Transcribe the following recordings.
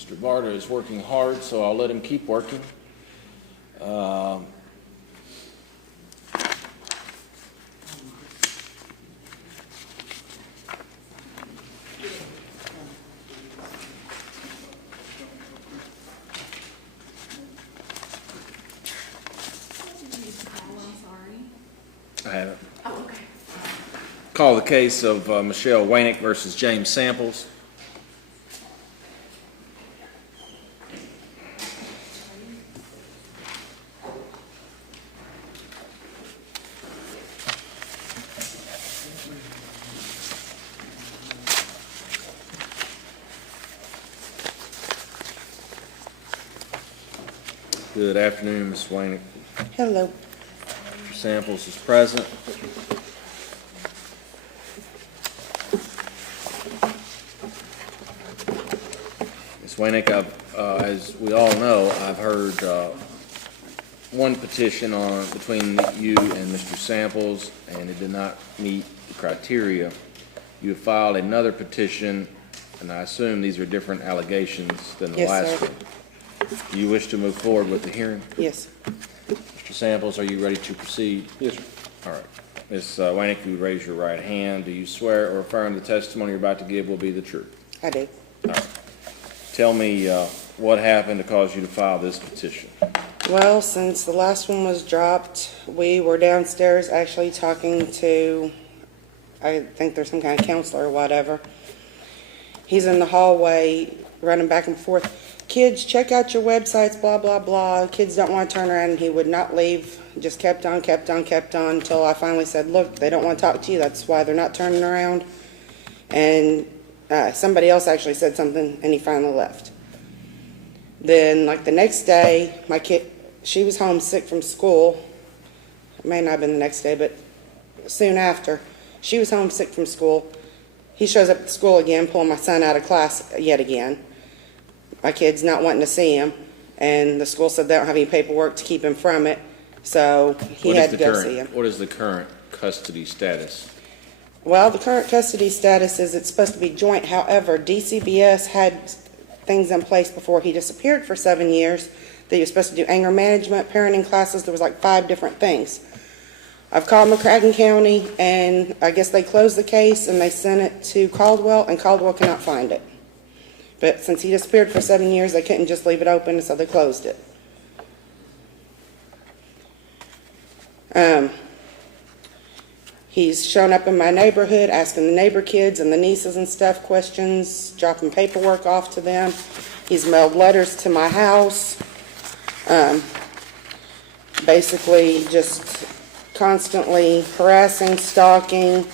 Mr. Barta is working hard, so I'll let him keep working. I haven't. Oh, okay. Call the case of Michelle Waynick versus James Samples. Good afternoon, Ms. Waynick. Hello. Mr. Samples is present. Ms. Waynick, as we all know, I've heard one petition between you and Mr. Samples, and it did not meet the criteria. You have filed another petition, and I assume these are different allegations than the Yes, last sir. one. Do you wish to move forward with the hearing? Yes. Mr. Samples, are you ready to proceed? Yes, sir. All right. Ms. Waynick, if you would raise your right hand, do you swear or affirm the testimony you're about to give will be the truth? I do. All right. Tell me what happened to cause you to file this petition. Well, since the last one was dropped, we were downstairs actually talking to, I think there's some kind of counselor or whatever. He's in the hallway running back and forth. Kids, check out your websites, blah, blah, blah. Kids don't want to turn around, and he would not leave. Just kept on until I finally said, look, they don't want to talk to you. That's why they're not turning around. And somebody else actually said something, and he finally left. Then, like the next day, my kid, she was homesick from school. It may not have been the next day, but soon after, she was homesick from school. He shows up at school again, pulling my son out of class yet again. My kid's not wanting to see him, and the school said they don't have any paperwork to keep him from it, so he had to go see him. What is the current custody status? Well, the current custody status is it's supposed to be joint. However, DCBS had things in place before he disappeared for 7 years that he was supposed to do anger management, parenting classes. There was like 5 different things. I've called McCracken County, and I guess they closed the case, and they sent it to Caldwell, and Caldwell cannot find it. But since he disappeared for 7 years, they couldn't just leave it open, so they closed it. He's shown up in my neighborhood, asking the neighbor kids and the nieces and stuff questions, dropping paperwork off to them. He's mailed letters to my house. Basically just constantly harassing, stalking.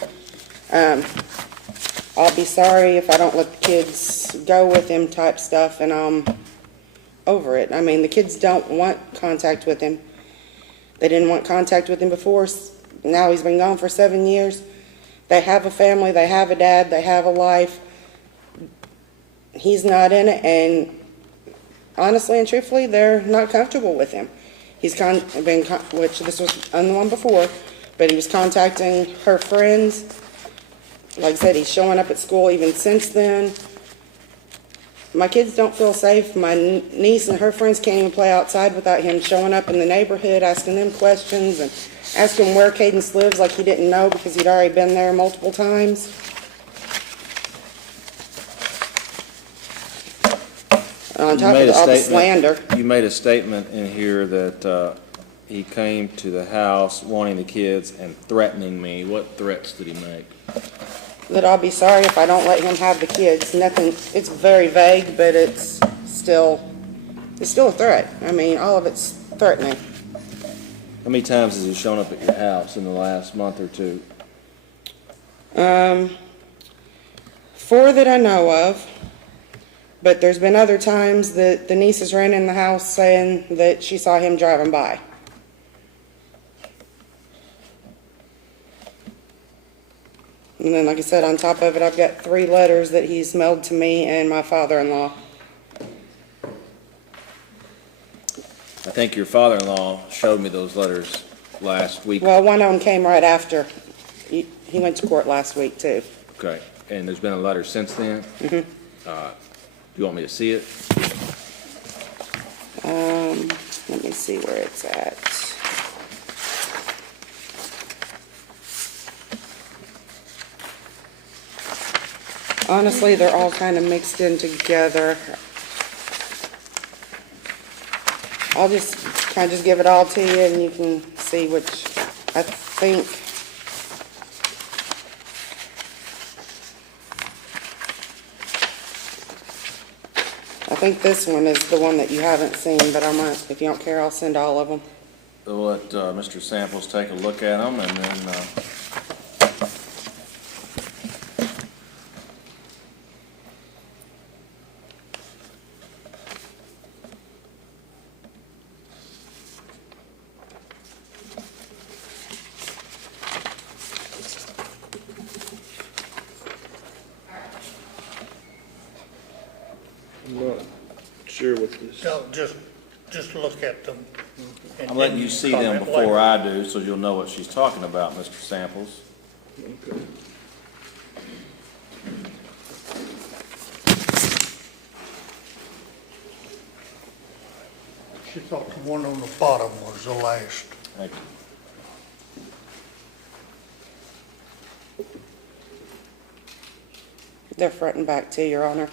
I'll be sorry if I don't let the kids go with him type stuff, and I'm over it. I mean, the kids don't want contact with him. They didn't want contact with him before. Now he's been gone for 7 years. They have a family, they have a dad, they have a life. He's not in it, and honestly and truthfully, they're not comfortable with him. He's which this was on the one before, but he was contacting her friends. Like I said, he's showing up at school even since then. My kids don't feel safe. My niece and her friends can't even play outside without him showing up in the neighborhood, asking them questions, and asking where Cadence lives like he didn't know because he'd already been there multiple times. On top of all the slander. You made a statement in here that he came to the house wanting the kids and threatening me. What threats did he make? That I'll be sorry if I don't let him have the kids. Nothing, it's very vague, but it's still a threat. I mean, all of it's threatening. How many times has he shown up at your house in the last month or two? 4 that I know of, but there's been other times that the nieces ran in the house saying that she saw him driving by. And then, like I said, on top of it, I've got 3 letters that he's mailed to me and my father-in-law. I think your father-in-law showed me those letters last week. Well, one of them came right after. He went to court last week, too. Okay, and there's been a letter since then? Mm-hmm. you want me to see it? Let me see where it's at. Honestly, they're all kind of mixed in together. I'll just kind of just give it all to you and you can see which I think. I think this one is the one that you haven't seen, but if you don't care, I'll send all of them. We'll let Mr. Samples take a look at them, and then I'm not sure what this. So just look at them. and I'm letting then you see them comment before later. I do, so you'll know what she's talking about, Mr. Samples. Okay. She thought the one on the bottom was the last. Thank you. They're front and back too, Your Honor.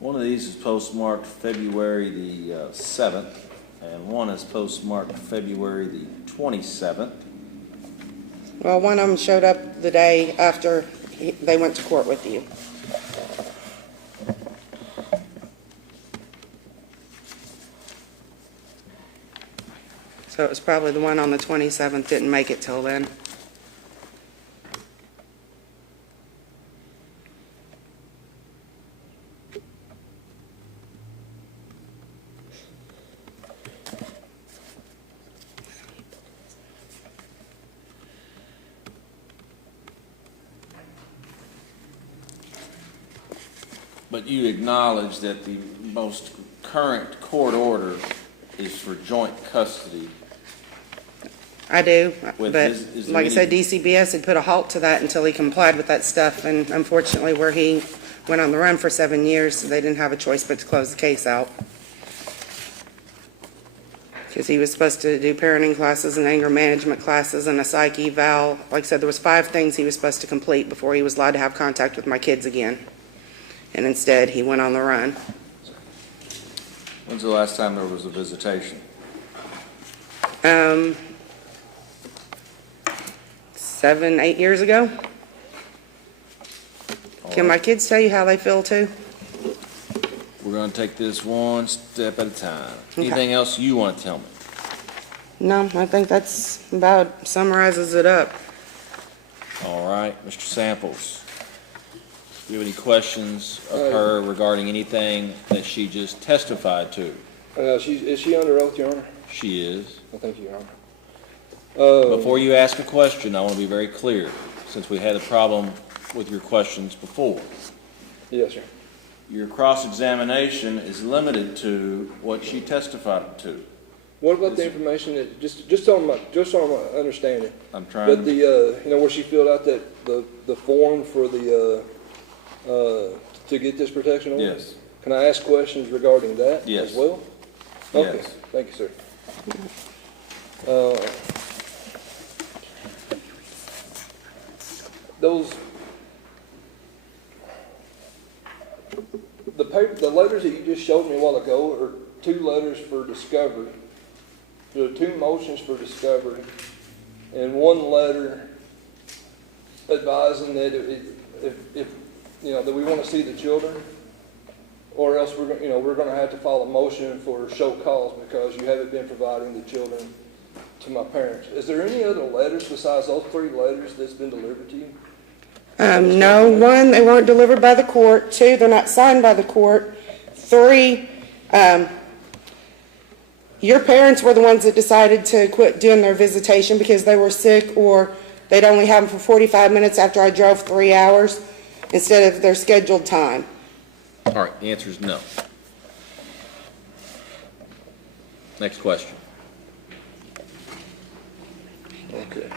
One of these is postmarked February the 7th, and one is postmarked February the 27th. Well, one of them showed up the day after they went to court with you. So it was probably the one on the 27th didn't make it till then. But you acknowledge that the most current court order is for joint custody. I do, With but is there like I said, any- DCBS had put a halt to that until he complied with that stuff, and unfortunately, where he went on the run for 7 years, they didn't have a choice but to close the case out. Because he was supposed to do parenting classes and anger management classes and a psych eval. Like I said, there was 5 things he was supposed to complete before he was allowed to have contact with my kids again. And instead, he went on the run. When's the last time there was a visitation? 7, 8 years ago. Can my kids tell you how they feel too? We're going to take this one step at a time. Okay. Anything else you want to tell me? No, I think that's about summarizes it up. All right, Mr. Samples. Do you have any questions of her regarding anything that she just testified to? Is she under oath, Your Honor? She is. Well, thank you, Your Honor. Before you ask a question, I want to be very clear, since we had a problem with your questions before. Yes, sir. Your cross-examination is limited to what she testified to. What about the information that, just so I'm understanding, I'm trying but the, where she filled out that, the form for the, to get this protection order? Yes. Can I ask questions regarding that Yes. as well? Okay, Yes. thank you, sir. The letters that you just showed me a while ago are 2 letters for discovery. There are 2 motions for discovery, and 1 letter advising that if that we want to see the children, or else we're going to have to file a motion for show cause because you haven't been providing the children to my parents. Is there any other letters besides those 3 letters that's been delivered to you? No, 1, they weren't delivered by the court. 2, they're not signed by the court. 3, your parents were the ones that decided to quit doing their visitation because they were sick, or they'd only have them for 45 minutes after I drove 3 hours instead of their scheduled time. All right, the answer is no. Next question. Okay.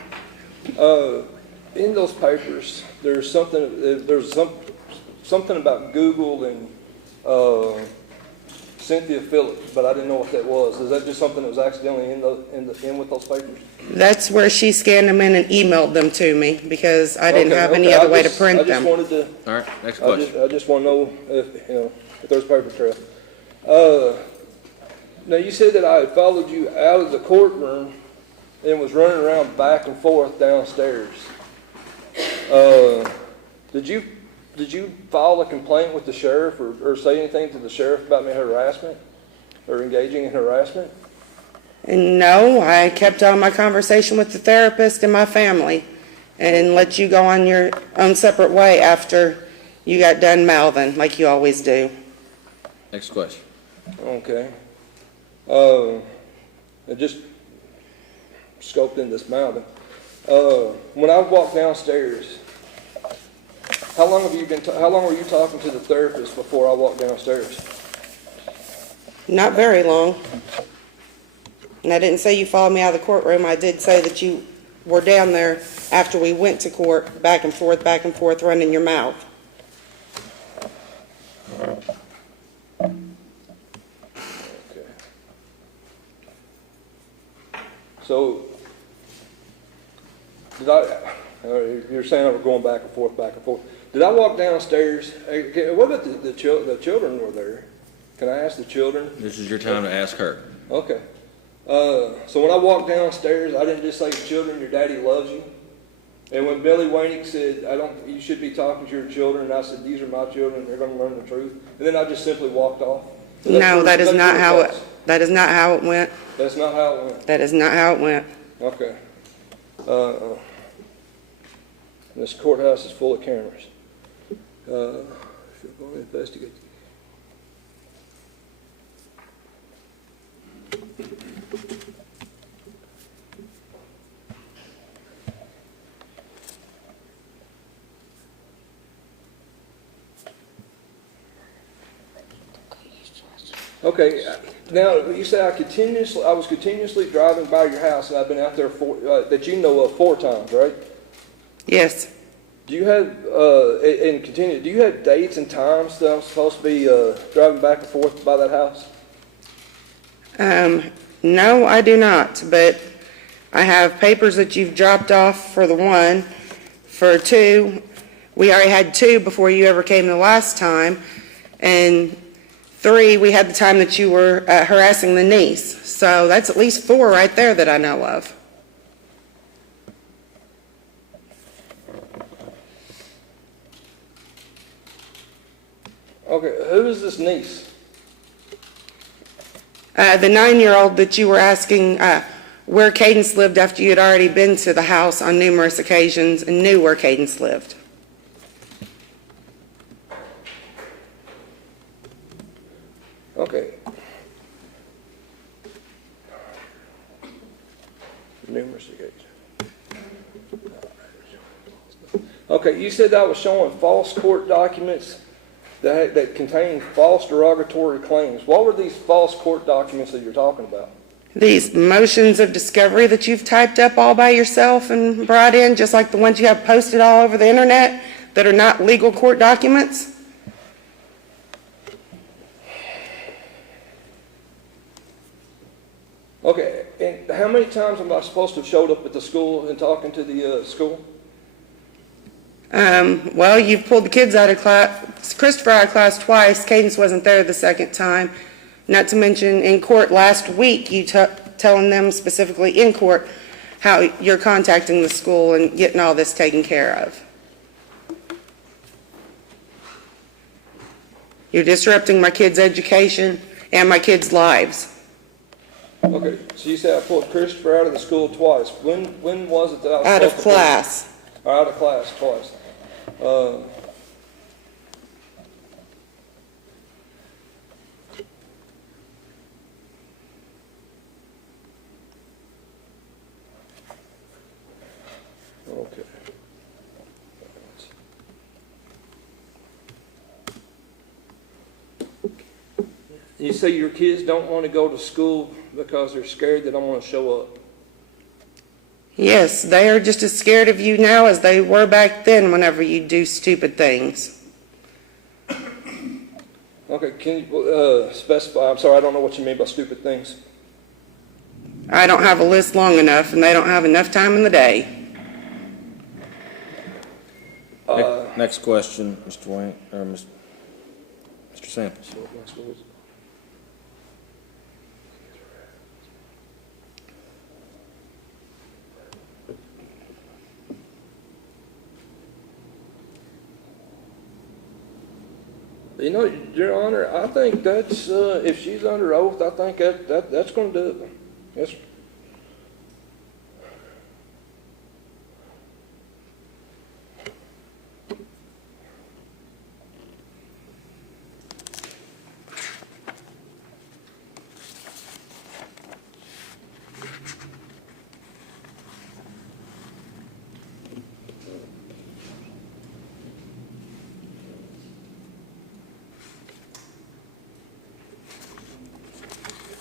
In those papers, there's something about Google and Cynthia Phillips, but I didn't know what that was. Is that just something that was accidentally in with those papers? That's where she scanned them in and emailed them to me because I didn't have any other way to print them. I just wanted to. All right, next question. I just want to know if there's a paper trail. Now you said that I had followed you out of the courtroom and was running around back and forth downstairs. Did you file a complaint with the sheriff or say anything to the sheriff about my harassment or engaging in harassment? And no, I kept on my conversation with the therapist and my family and let you go on your own separate way after you got done mouthing like you always do. Next question. Okay. I just scoped in this mouthing. When I walked downstairs, how long were you talking to the therapist before I walked downstairs? Not very long. And I didn't say you followed me out of the courtroom. I did say that you were down there after we went to court, back and forth, running your mouth. Okay. So, you're saying I was going back and forth. Did I walk downstairs? What about the children were there? Can I ask the children? This is your time to ask her. Okay. So when I walked downstairs, I didn't just say, children, your daddy loves you. And when Billy Waynick said, you should be talking to your children, and I said, these are my children, they're going to learn the truth. And then I just simply walked off. No, that is not how it went. That's not how it went. That is not how it went. Okay. This courthouse is full of cameras. If you're going to investigate. Okay, now you say I was continuously driving by your house, and I've been out there that you know of 4 times, right? Yes. Do you have do you have dates and times that I'm supposed to be driving back and forth by that house? No, I do not, but I have papers that you've dropped off for the 1. For 2, we already had 2 before you ever came the last time, and 3, we had the time that you were harassing the niece. So that's at least 4 right there that I know of. Okay, who is this niece? The 9-year-old that you were asking where Cadence lived after you had already been to the house on numerous occasions and knew where Cadence lived. Okay. Numerous occasions. Okay, you said I was showing false court documents that contain false derogatory claims. What were these false court documents that you're talking about? These motions of discovery that you've typed up all by yourself and brought in, just like the ones you have posted all over the internet that are not legal court documents. Okay, and how many times am I supposed to have showed up at the school and talking to the school? Well, you've pulled the kids out of class, Christopher out of class twice. Cadence wasn't there the second time. Not to mention in court last week, you telling them specifically in court how you're contacting the school and getting all this taken care of. You're disrupting my kids' education and my kids' lives. Okay, so you said I pulled Christopher out of the school twice. When was it that I was Out of supposed to pull- class. Or out of class twice? Okay. You say your kids don't want to go to school because they're scared they don't want to show up? Yes, they are just as scared of you now as they were back then whenever you do stupid things. Okay, can you specify? I'm sorry, I don't know what you mean by stupid things. I don't have a list long enough, and they don't have enough time in the day. Next question, Mr. Wayne, or Mr. Samples. You know, Your Honor, I think that's, if she's under oath, I think that's going to do it. Yes, sir.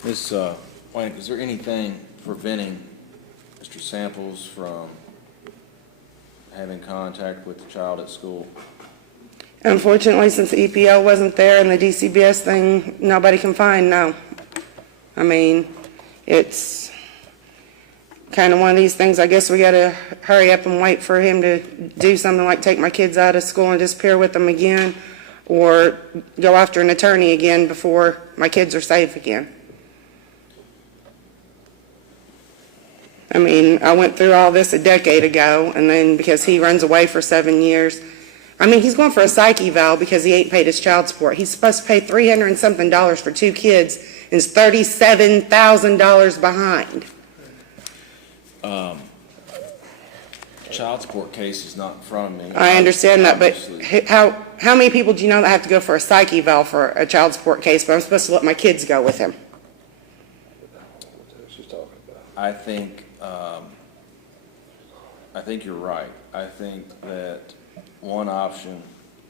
Ms. Wayne, is there anything preventing Mr. Samples from having contact with the child at school? Unfortunately, since the EPO wasn't there and the DCBS thing, nobody can find, no. I mean, it's kind of one of these things, I guess we gotta hurry up and wait for him to do something like take my kids out of school and disappear with them again, or go after an attorney again before my kids are safe again. I mean, I went through all this a decade ago, and then because he runs away for 7 years, I mean, he's going for a psych eval because he ain't paid his child support. He's supposed to pay $300 and something for 2 kids, and is $37,000 behind. Child support case is not in front of me. I understand that, but Obviously. how many people do you know that have to go for a psych eval for a child support case, but I'm supposed to let my kids go with him? She's talking about. I think you're right. I think that one option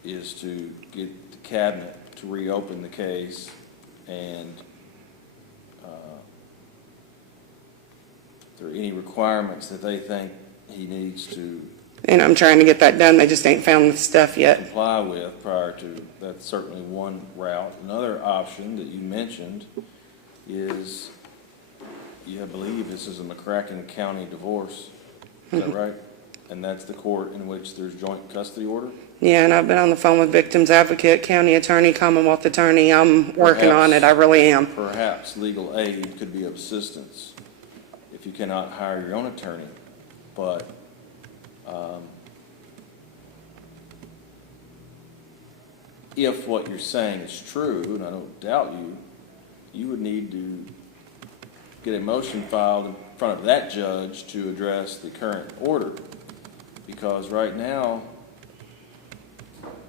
is to get the cabinet to reopen the case and if there are any requirements that they think he needs to And I'm trying to get that done, they just ain't found the stuff yet. comply with prior to, that's certainly one route. Another option that you mentioned is, I believe this is a McCracken County divorce, is that right? And that's the court in which there's joint custody order? Yeah, and I've been on the phone with victims advocate, county attorney, Commonwealth attorney, I'm working on it, I really am. Perhaps legal aid could be of assistance if you cannot hire your own attorney, but if what you're saying is true, and I don't doubt you, you would need to get a motion filed in front of that judge to address the current order, because right now,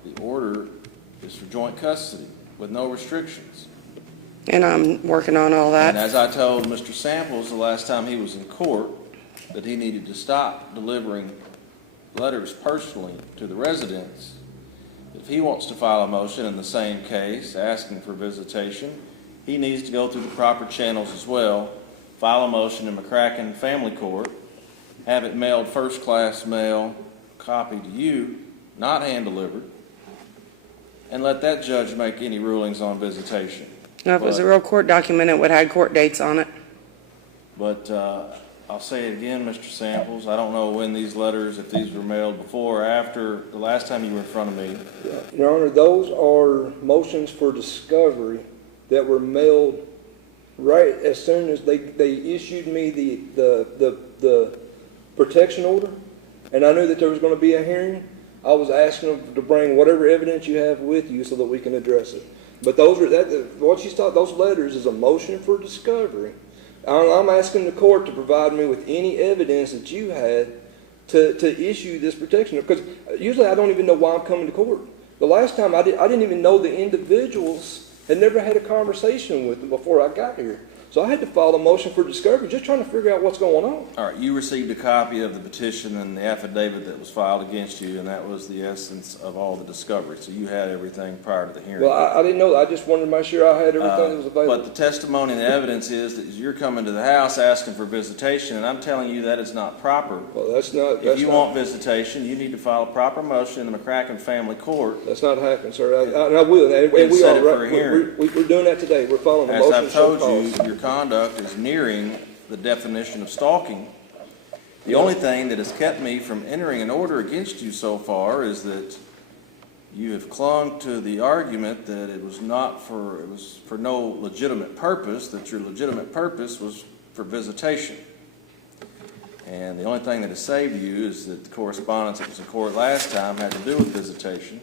the order is for joint custody with no restrictions. And I'm working on all And that. as I told Mr. Samples the last time he was in court, that he needed to stop delivering letters personally to the residents. If he wants to file a motion in the same case, asking for visitation, he needs to go through the proper channels as well, file a motion in McCracken Family Court, have it mailed first-class mail, copy to you, not hand-delivered, and let that judge make any rulings on visitation. Now, if it was a real court document, it would have had court dates on it. But I'll say it again, Mr. Samples, I don't know when these letters, if these were mailed before or after the last time you were in front of me. Your Honor, those are motions for discovery that were mailed right as soon as they issued me the protection order, and I knew that there was going to be a hearing. I was asking them to bring whatever evidence you have with you so that we can address it. But those are what you thought. Those letters is a motion for discovery I'm asking the court to provide me with any evidence that you had to issue this protection, because usually I don't even know why I'm coming to court. The last time I didn't even know the individuals, had never had a conversation with them before I got here. So I had to file a motion for discovery, just trying to figure out what's going on. All right, you received a copy of the petition and the affidavit that was filed against you, and that was the essence of all the discovery. So you had everything prior to the hearing. Well, I didn't know that. I just wanted to make sure I had everything that was available. But the testimony and the evidence is that you're coming to the house asking for visitation, and I'm telling you that is not proper. Well, that's not. If you want visitation, you need to file a proper motion in the McCracken Family Court. That's not happening, sir. And I will. And we set are it for a hearing. We're doing that today. We're following the As motion. I've told you, your conduct is nearing the definition of stalking. The only thing that has kept me from entering an order against you so far is that you have clung to the argument that it was for no legitimate purpose, that your legitimate purpose was for visitation. And the only thing that has saved you is that the correspondence that was in court last time had to do with visitation.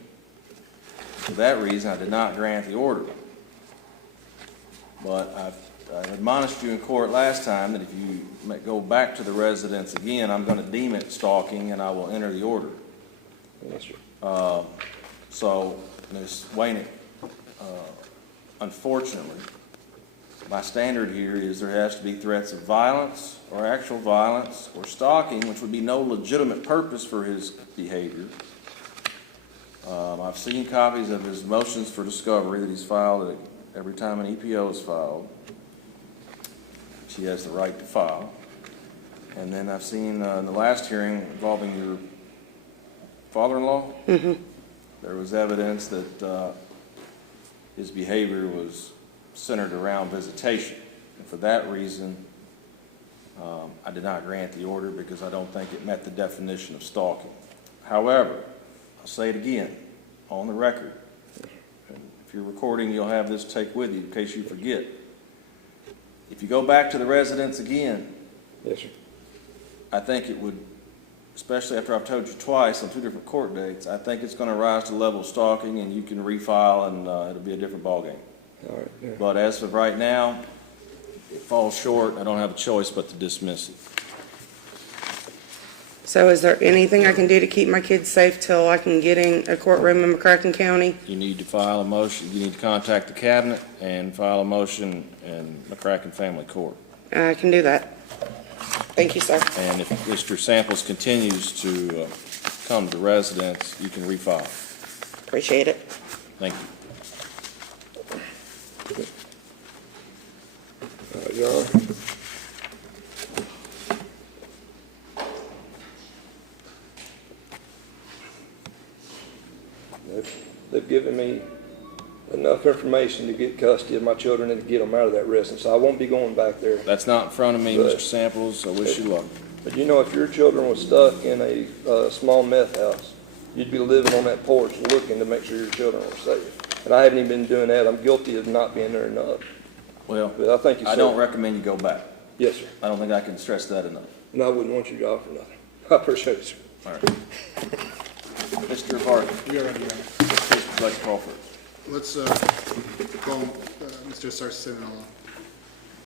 For that reason, I did not grant the order. But I admonished you in court last time that if you go back to the residence again, I'm going to deem it stalking and I will enter the order. Yes, sir. So, Ms. Waynick, unfortunately, my standard here is there has to be threats of violence or actual violence or stalking, which would be no legitimate purpose for his behavior. I've seen copies of his motions for discovery that he's filed every time an EPO is filed. He has the right to file. And then I've seen in the last hearing involving your father-in-law, there was evidence that his behavior was centered around visitation. And for that reason, I did not grant the order because I don't think it met the definition of stalking. However, I'll say it again, on the record. And if you're recording, you'll have this take with you in case you forget. If you go back to the residence again, Yes, sir. I think it would, especially after I've told you twice on 2 different court dates, I think it's going to rise to the level of stalking and you can refile and it'll be a different ballgame. All right. Yeah. But as of right now, it falls short. I don't have a choice but to dismiss it. So is there anything I can do to keep my kids safe till I can get in a courtroom in McCracken County? You need to file a motion. You need to contact the cabinet and file a motion in McCracken Family Court. I can do that. Thank you, sir. And if Mr. Samples continues to come to the residence, you can refile. Appreciate it. Thank you. All right, Your Honor. They've given me enough information to get custody of my children and to get them out of that residence. So I won't be going back there. That's not in front of me, But- Mr. Samples. I wish you luck. But you know, if your children were stuck in a small meth house, you'd be living on that porch looking to make sure your children were safe. And I haven't even been doing that. I'm guilty of not being there enough. Well, But I think you I said. don't recommend you go back. Yes, sir. I don't think I can stress that enough. And I wouldn't want you to offer nothing. I appreciate it, sir. All right. Mr. Harden, You're ready, Your Honor. please, Crawford. Let's call Mr. Sarceno.